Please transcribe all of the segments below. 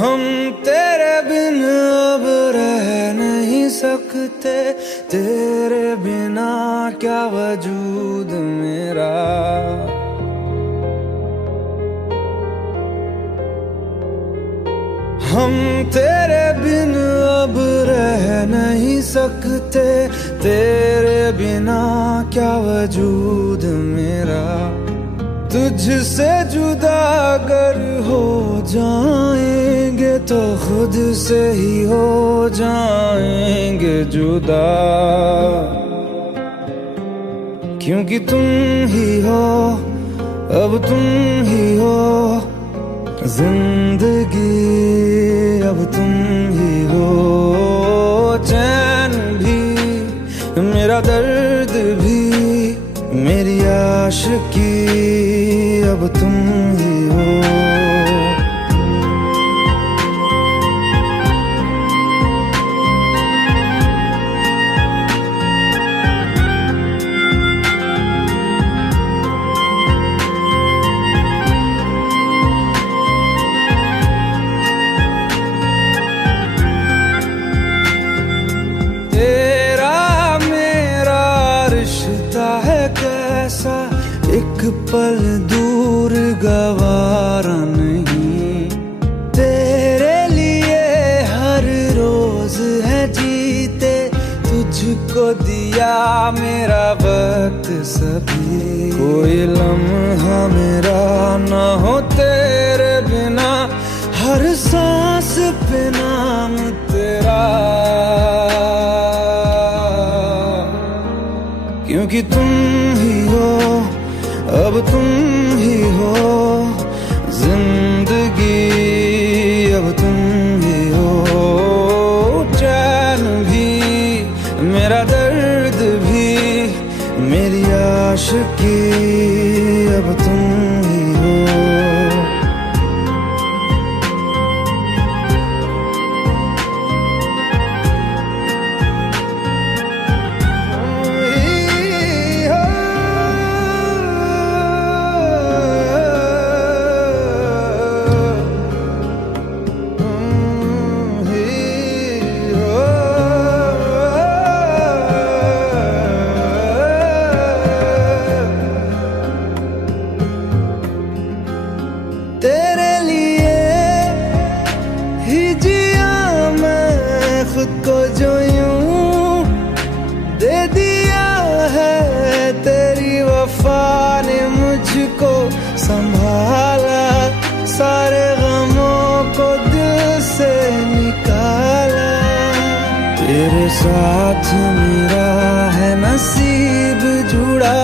हम तेरे बिन अब रह नहीं सकते, तेरे बिना क्या वजूद मेरा। हम तेरे बिन अब रह नहीं सकते, तेरे बिना क्या वजूद मेरा। तुझसे जुदा अगर हो जाएंगे तो खुद से ही हो जाएंगे जुदा, क्योंकि तुम ही हो, अब तुम ही हो जिंदगी, अब तुम ही हो। चैन भी, मेरा दर्द भी, मेरी आशिकी, अब तुम ही हो। तेरा मेरा रिश्ता है कैसा, एक पल दूर गवारा नहीं। तेरे लिए हर रोज है जीते, तुझको दिया मेरा वक्त सभी। कोई लम्हा मेरा ना हो तेरे बिना, हर सांस पे नाम तेरा, क्योंकि तुम ही हो, अब तुम ही हो जिंदगी, अब तुम ही हो। चैन भी, मेरा दर्द भी, मेरी आशिकी, अब तुम ही हो। तेरे लिए ही जिया मैं खुद को, जो यूं दे दिया है तेरी वफा ने मुझको संभाला। सारे गमों को दिल से निकाला, तेरे साथ मेरा है नसीब जुड़ा,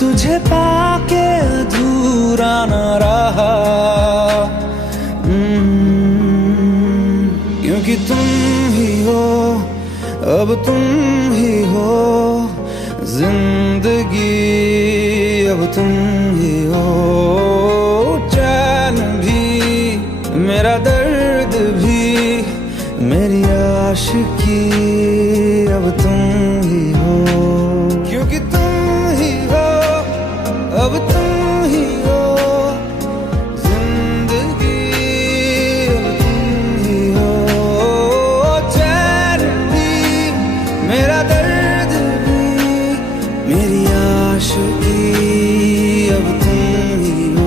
तुझे पाके अधूरा न रहा। क्योंकि तुम ही हो, अब तुम ही हो जिंदगी, अब तुम ही हो। चैन भी, मेरा दर्द भी, मेरी आशिकी, अब तुम ही हो। क्योंकि तुम ही हो, अब तुम ही हो जिंदगी, अब तुम ही हो। चैन भी, मेरा दर्द भी, मेरी आशिकी, अब तुम ही हो।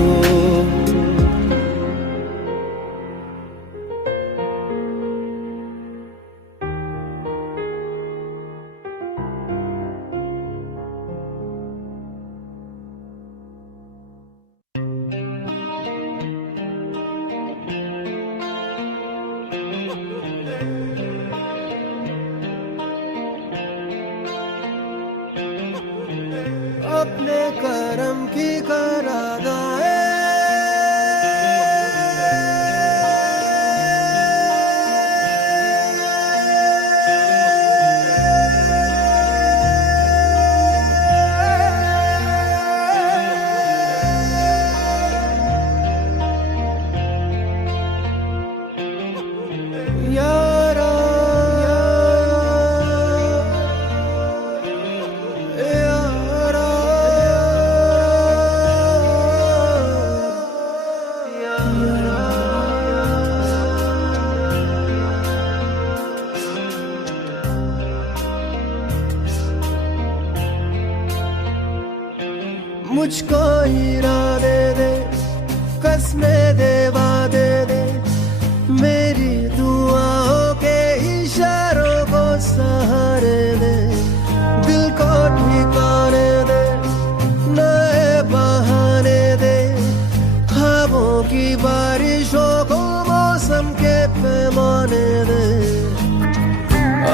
मुझको इरादे दे, कसमें दे, वादे दे, मेरी दुआओं के इशारों को सहारे दे, दिल को ठिकाने दे, नए बहाने दे, ख्वाबों की बारिशों को मौसम के पैमाने दे,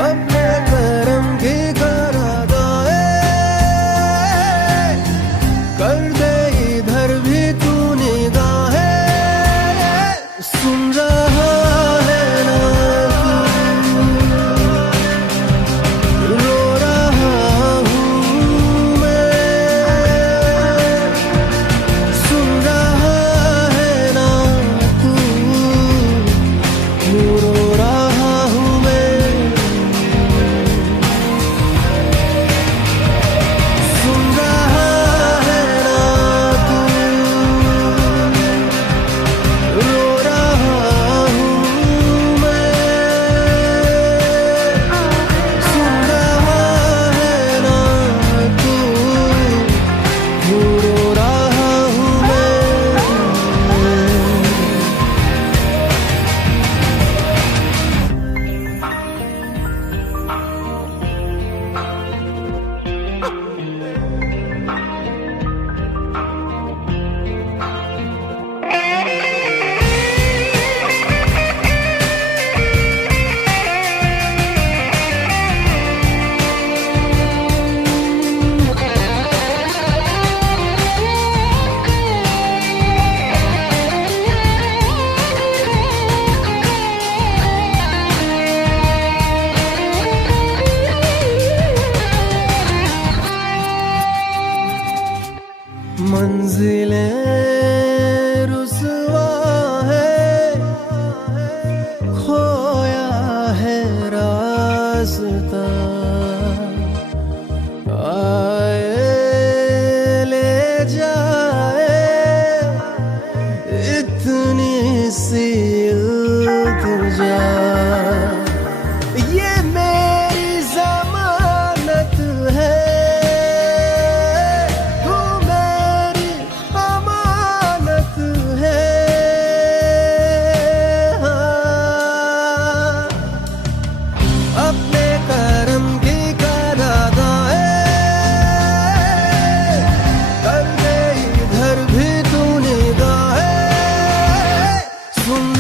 अपने करम की करादाए कर दे, इधर भी तू निगाहें सुन रहा है ना तू, रो रहा हूँ मैं, सुन रहा है ना तू, रो रहा हूँ मैं, सुन रहा है ना तू, रो रहा हूँ मैं, सुन रहा है ना तू, रो रहा हूँ मैं। मंजिलें रुसवा है, खोया है रास्ता, आए ले जाए इतनी सी इल्तिजा, ये मेरी जमानत है, तू मेरी अमानत है, हाँ। अपने करम की करादाए कर दे, इधर भी तू निगाहें सुन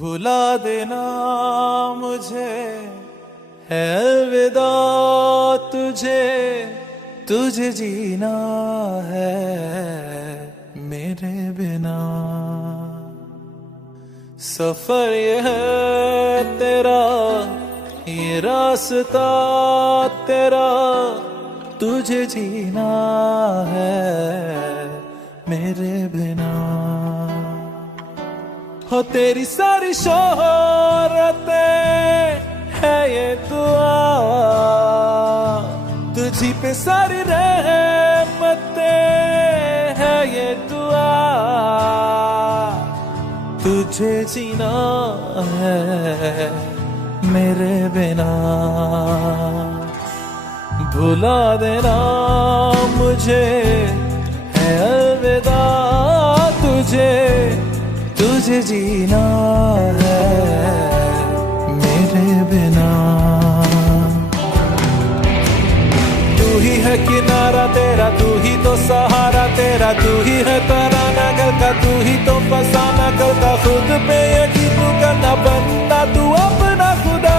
भुला देना मुझे है अलविदा तुझे, तुझे जीना है मेरे बिना। सफर ये है तेरा, ये रास्ता तेरा, तुझे जीना है मेरे बिना। हो तेरी सारी शोहरतें है ये दुआ, तुझी पे सारी रहमतें है ये दुआ, तुझे जीना है मेरे बिना। भुला देना मुझे है अलविदा तुझे, तुझे जीना है मेरे बिना। तू ही है किनारा तेरा, तू ही तो सहारा तेरा, तू ही है तराना गल का, तू ही तो फसाना गल का। खुद पे यकीन तू करना बनता तू अपना खुदा।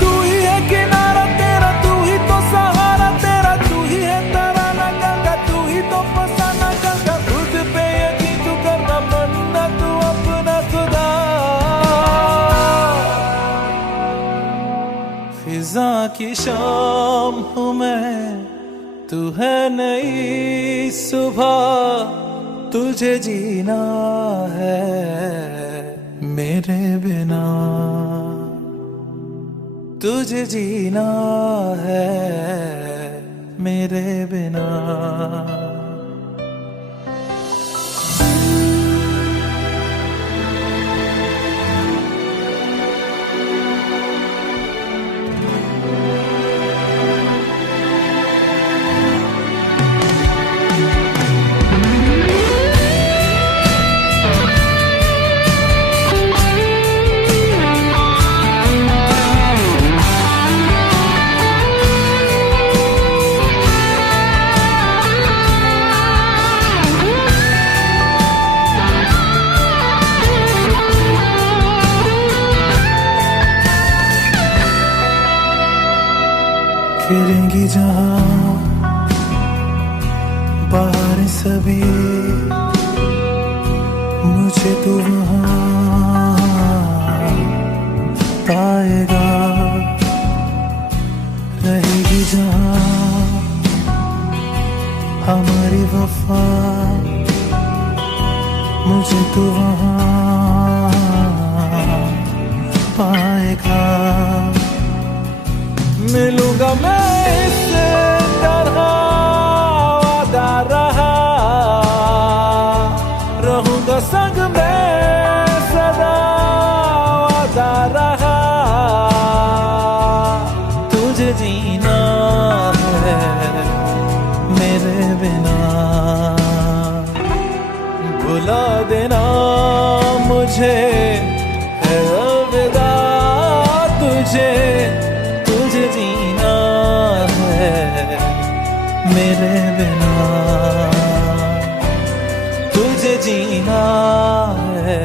तू ही है किनारा तेरा, तू ही तो सहारा तेरा, तू ही है तराना गल का, तू ही तो फसाना गल का। खुद पे यकीन तू करना बनता तू अपना खुदा। फिजा की शाम हूँ मैं, तू है नई सुबह, तुझे जीना है मेरे बिना, तुझे जीना है मेरे बिना। फिरेंगी जहां बाहर सभी, मुझे तो वहां पाएगा। रहेगी जहां हमारी वफा, मुझे तो वहां पाएगा। मिलूंगा मैं इस तरह वादा रहा, रहूंगा संग में सदा वादा रहा। तुझे जीना है मेरे बिना। भुला देना मुझे है अलविदा तुझे, तुझे जीना है मेरे बिना, तुझे जीना है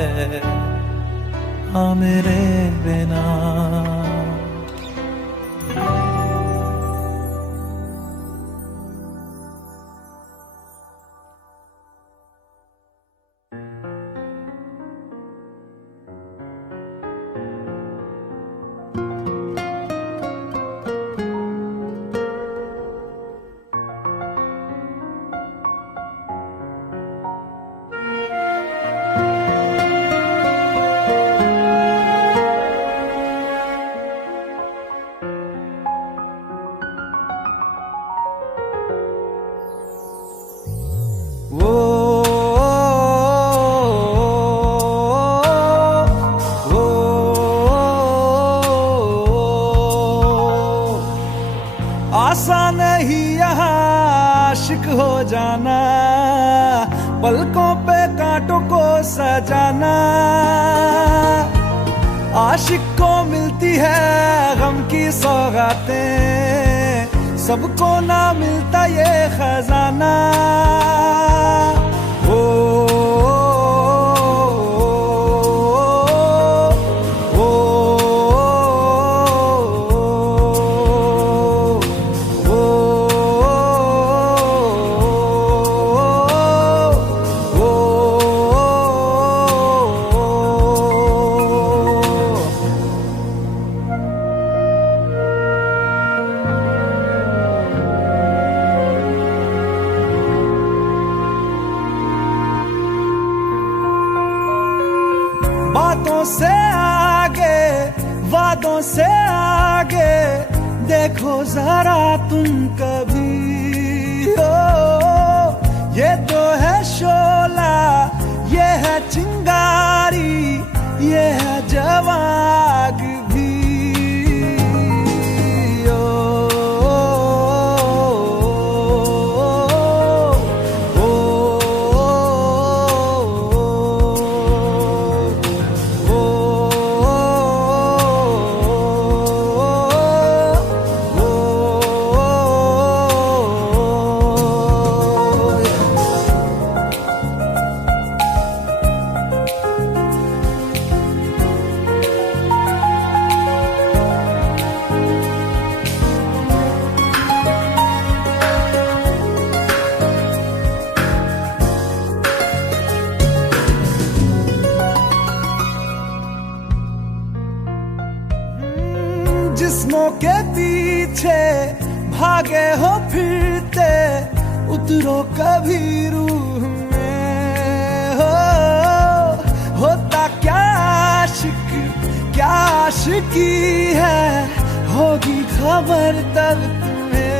हाँ मेरे बिना। आसान नहीं यहाँ आशिक हो जाना, पलकों पे कांटों को सजाना। आशिक को मिलती है गम की सौगातें, सबको ना मिलता ये खजाना। ओ से आगे, वादों से आगे देखो जरा तुम कभी। ओ ये तो है शोला, ये है चिंगारी, ये है जवाग भी। जिस्मों के पीछे भागे हो फिरते, उतरो कभी रूह में। होता क्या आशिक, क्या आशिकी है, होगी खबर तब तुम्हें।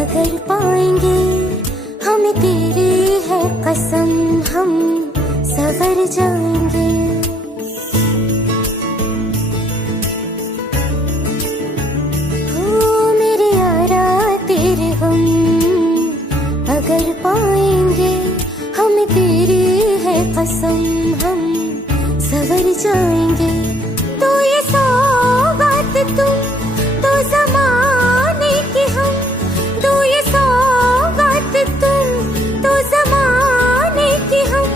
अगर पाएंगे हमें तेरी है कसम, हम सवर जाएंगे। हो मेरे यारा तेरे हम, अगर पाएंगे हमें तेरी है कसम, हम सवर जाएंगे। तो ये सौगात तुम तो ज़माने की हम, तो ये सौगात तुम तो ज़माने की हम,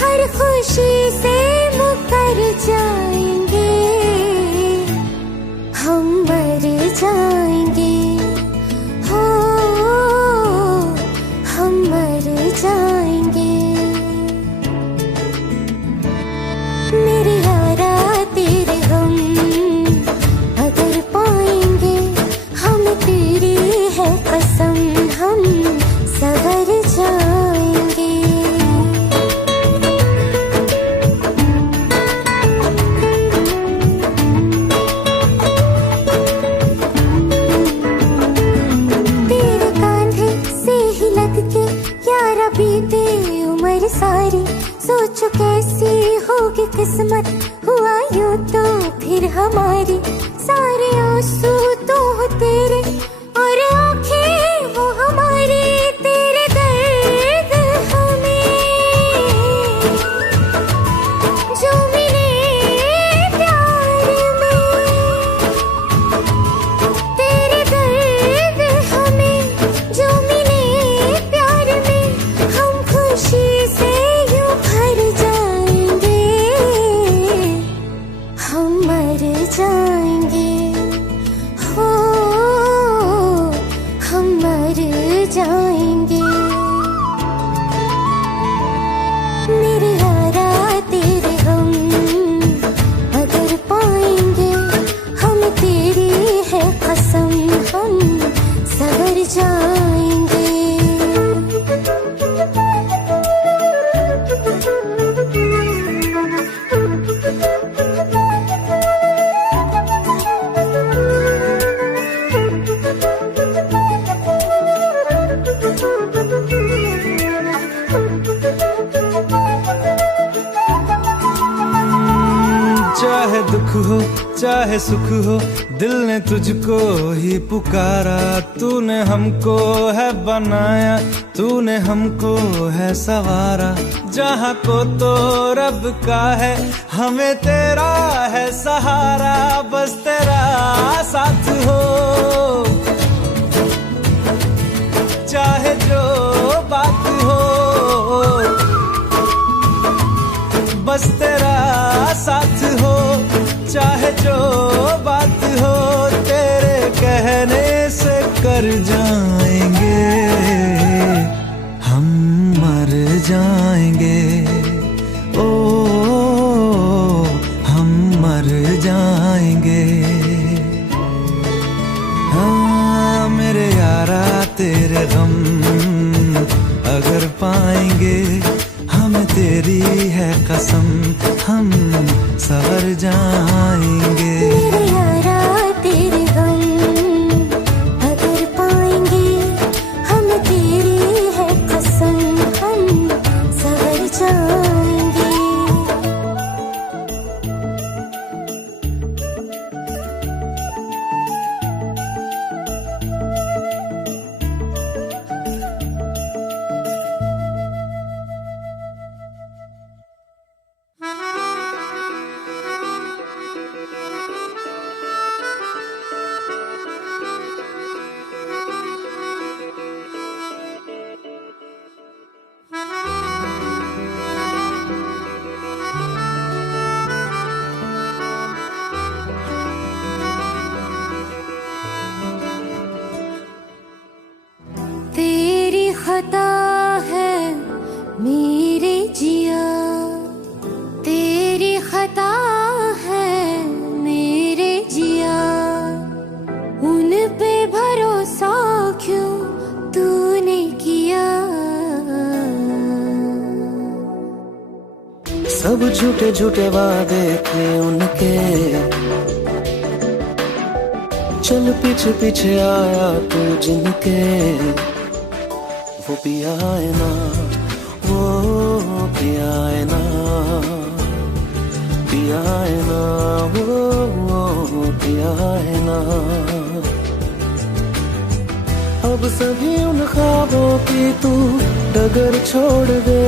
हर खुशी से मुकर जाएंगे, हम मर जाएंगे। हो हम मर जाएंगे। मेरे यारा तेरे हम, अगर पाएंगे हमें तेरी है कसम, हम सवर जाएंगे। तेरे कांधे से ही लग के यारा बीते उम्र सारी, सोचो कैसी होगी किस्मत, हुआ यूं तो फिर हमारी। सारे आंसू तो हो तेरे और आंखें वो हमारी, तेरे दर्द हमें जो मिले प्यार में, तेरे दर्द हमें जो मिले प्यार में, हम खुशी से यूं भर जाएंगे, हम मर जाएंगे। हो चाहे दुख हो चाहे सुख हो, दिल ने तुझको ही पुकारा। तूने हमको है बनाया, तूने हमको है सवारा। जहाँ को तो रब का है, हमें तेरा है सहारा। बस तेरा साथ हो, चाहे जो बात हो, बस तेरा साथ हो, चाहे जो बात हो। तेरे कहने से कर जाएंगे, हम मर जाएंगे। ओ हम मर जाएंगे। हाँ मेरे यारा तेरे गम अगर पाएंगे, हमें तेरी है कसम, हम सवर जाएंगे। मेरे यारा तेरे गम अगर पाएंगे, हमें तेरी है कसम, हम सवर जाएंगे। तेरी खता है मेरे जिया, तेरी खता है मेरे जिया। उन पे भरोसा क्यों तूने किया? सब झूठे झूठे वादे थे उनके, चल पीछे पीछे आया तू जिनके। वो पिया है ना, वो पिया है ना, पिया है ना, वो पिया है ना। अब सभी उन ख्वाबों की तू डगर छोड़ दे,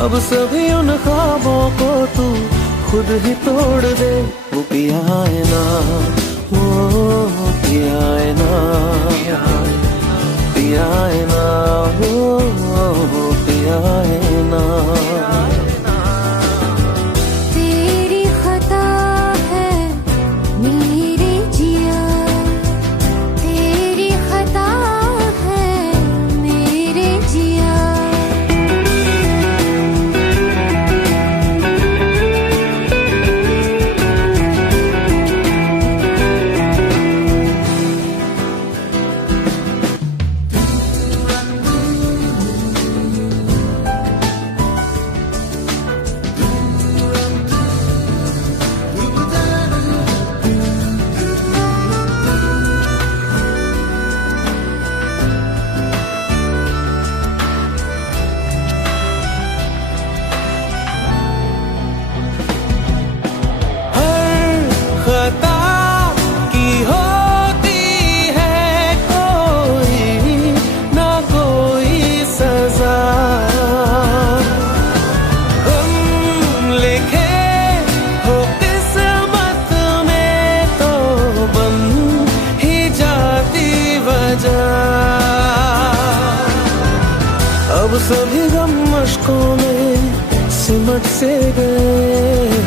अब सभी उन ख्वाबों को तू खुद ही तोड़ दे। वो पिया है ना, वो पिया है ना, पिया है ना, वो पिया है ना। तेरी खता है मेरे जिया, तेरी खता है मेरे जिया। अब सभी गम मशकों में सिमट से गए,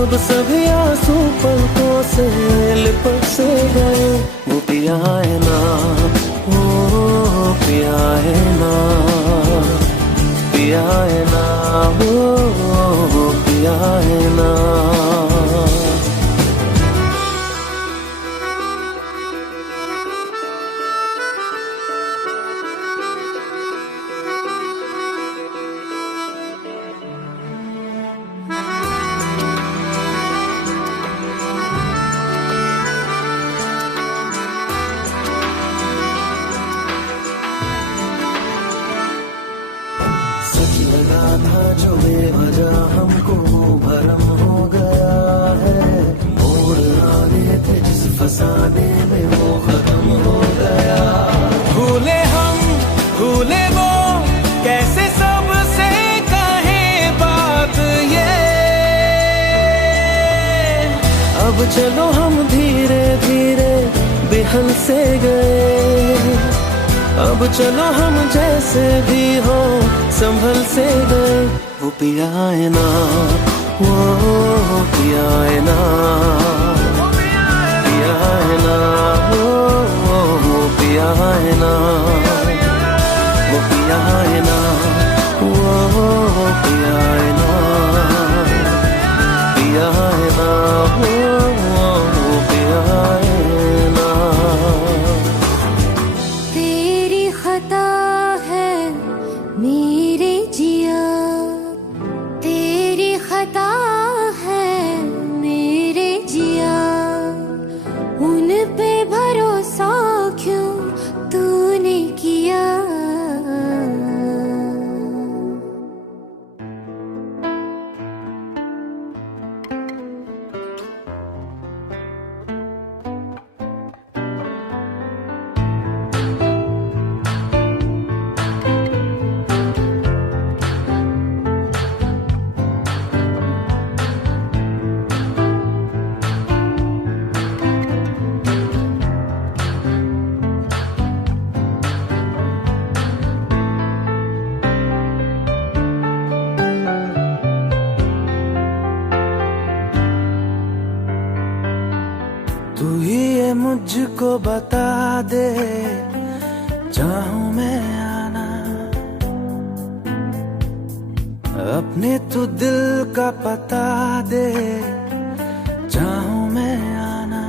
अब सभी आंसू पलकों से लिपट से गए। वो पिया है ना, वो पिया है ना, पिया है ना, वो पिया है ना। सच लगा था जो बेवजह हमको भरम हो फसाने में वो खत्म हो गया। भूले हम भूले वो कैसे सबसे कहे बात ये। अब चलो हम धीरे धीरे बेहल से गए, अब चलो हम जैसे भी हो संभल से गए। वो पिया है ना, वो पिया है ना, पिया है ना, वो पिया है ना, वो पिया है ना, वो पिया है ना, पिया है ना, वो पिया है ना। तेरी खता है मेरे जिया, तेरी खता है मेरे जिया, उन पे भरोसा क्यों तूने किया। तू ही ये मुझको बता दे, चाहूं मैं आना अपने तू दिल का पता दे, चाहूं मैं आना।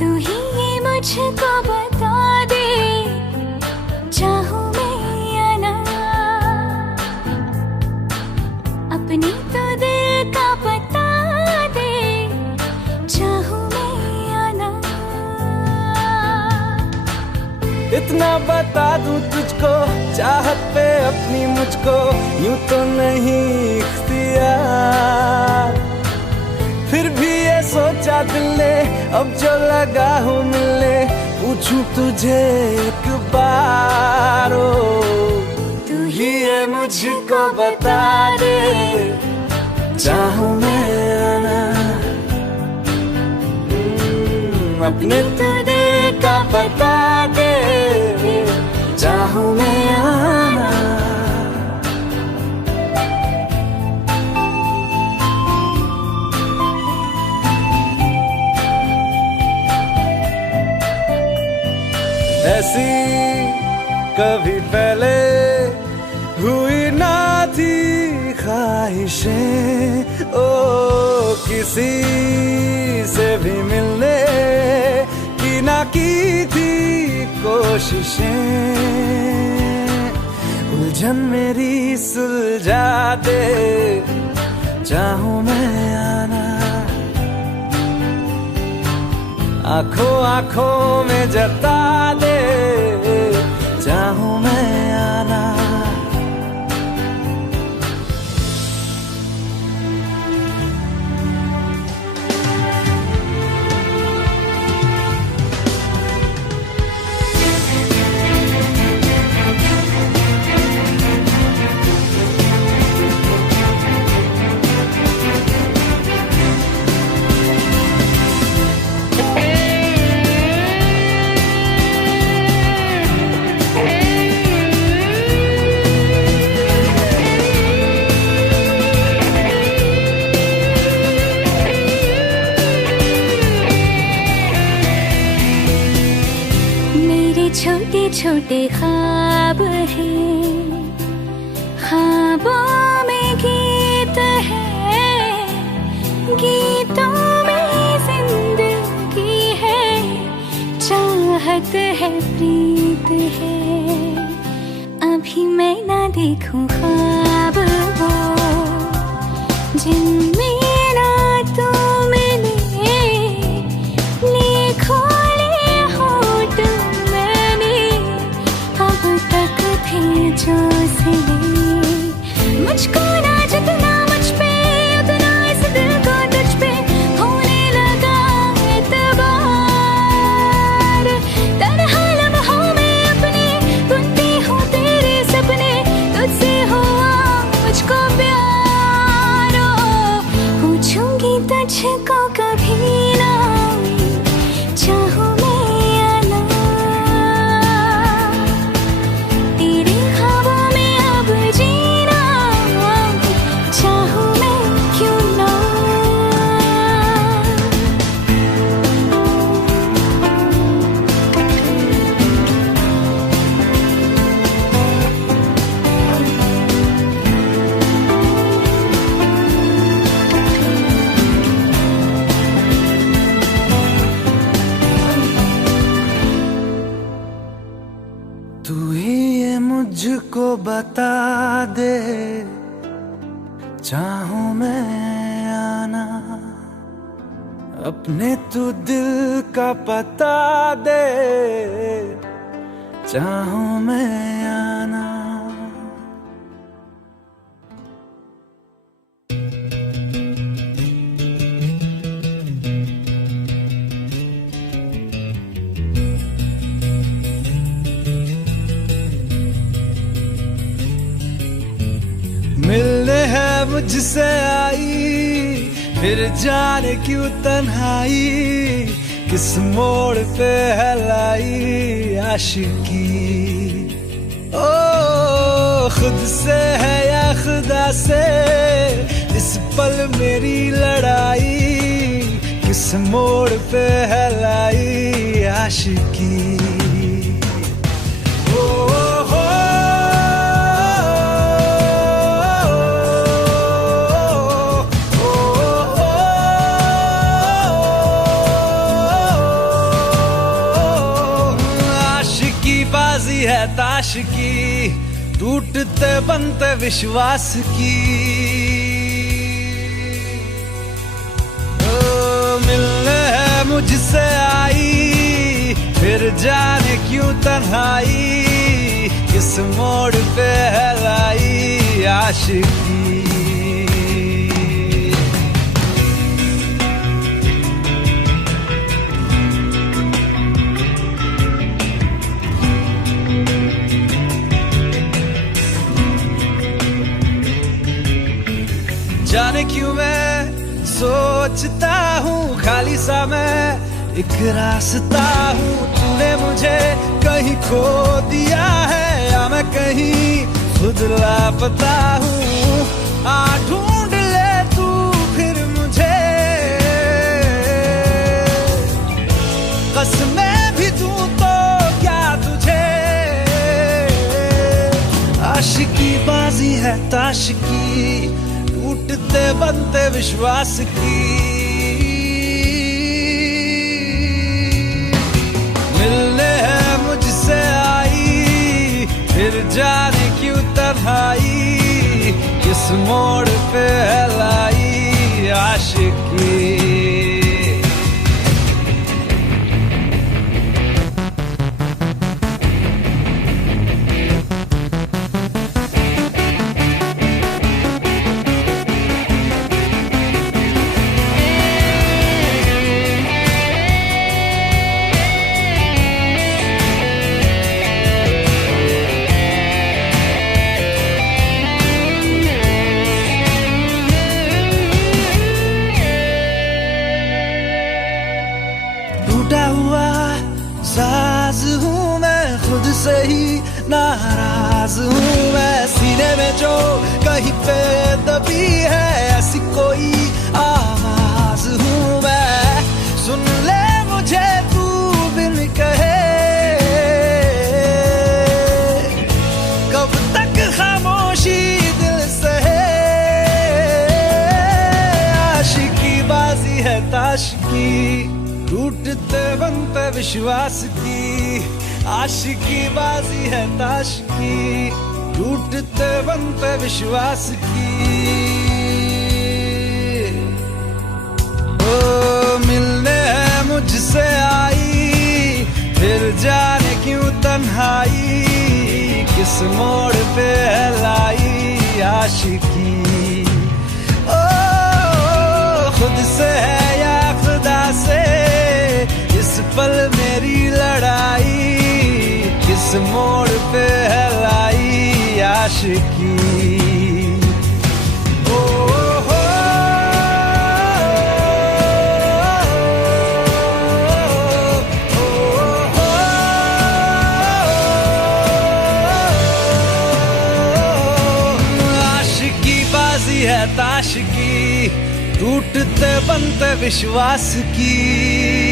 तू ही ये मुझको बता दे, चाहूं मैं आना अपनी तो दिल का पता दे, चाहूं मैं आना। इतना बता दूं तुझको, चाहत पे अपनी मुझको यूं तो नहीं इख्तियार। फिर भी ये सोचा दिल ने, अब जो लगा हूँ मिलने, पूछूं तुझे एक बार। ओ तू ही ये मुझको बता दे, चाहूं मैं आना अपने तो दिल का बता दे, चाहूं मैं आना। ऐसी कभी पहले हुई ना थी ख्वाहिशें, ओ किसी से भी मिलने की ना की थी कोशिशें। उलझन मेरी सुलझा दे, चाहूं मैं आना आंखों आंखों में जता दे, चाहूं मैं आना। छोटे छोटे ख्वाब हैं, ख्वाबों में गीत है, गीतों में जिंदगी है, चाहत है, प्रीत है। अभी मैं ना देखूं ख्वाब वो जिनमें ना तू मिले, लिखो जो सिले। मुझको ना जितना मुझ पे, उतना इस दिल को तुझ पे होने मुझको कभी ना चाहूं मैं या ना, तेरे ख्वाबों में अब जीना चाहूं मैं क्यों ना। तू ही ये मुझको बता दे, चाहूं मैं आना, अपने तू दिल का पता दे, चाहूं मैं आना। मिलने है मुझसे आई, फिर जाने क्यों तन्हाई, किस मोड़ पे है लाई आशिकी। ओ खुद से है या खुदा से, इस पल मेरी लड़ाई, किस मोड़ पे है लाई आशिकी। है ताश की, टूटते बनते विश्वास की। मिलने है मुझसे आई, फिर जाने क्यों तन्हाई, किस मोड़ पे है लाई आशिकी। जाने क्यों मैं सोचता हूँ खाली सा मैं एक रास्ता हूँ, तूने मुझे कहीं खो दिया है या मैं कहीं खुद लापता हूँ। आ ढूंढ ले तू फिर मुझे, कसमें भी दूं तो क्या तुझे। आशिकी बाजी है ताश की, टूटते बनते विश्वास की। मिलने है मुझसे आई, फिर जाने क्यों तन्हाई, किस मोड़ पे है लाई आशिकी। टूटा हुआ साज हूँ मैं, खुद से ही नाराज हूँ मैं। सीने में जो कहीं पे दबी है ऐसी कोई आवाज हूँ मैं। सुन ले मुझे तू बिन कहे, कब तक खामोशी दिल सहे। आशिकी बाजी है ताश की, टूटते बनते विश्वास की। आशिकी बाजी है ताश की, टूटते बनते विश्वास की। ओ मिलने है मुझसे आई, फिर जाने क्यों तन्हाई, किस मोड़ पे है लाई आशिकी। ओ खुद से है या खुदा से, इस पल मेरी लड़ाई, किस मोड़ पे है लाई आशिकी। ओ हो है ताश की, टूटते बनते विश्वास की।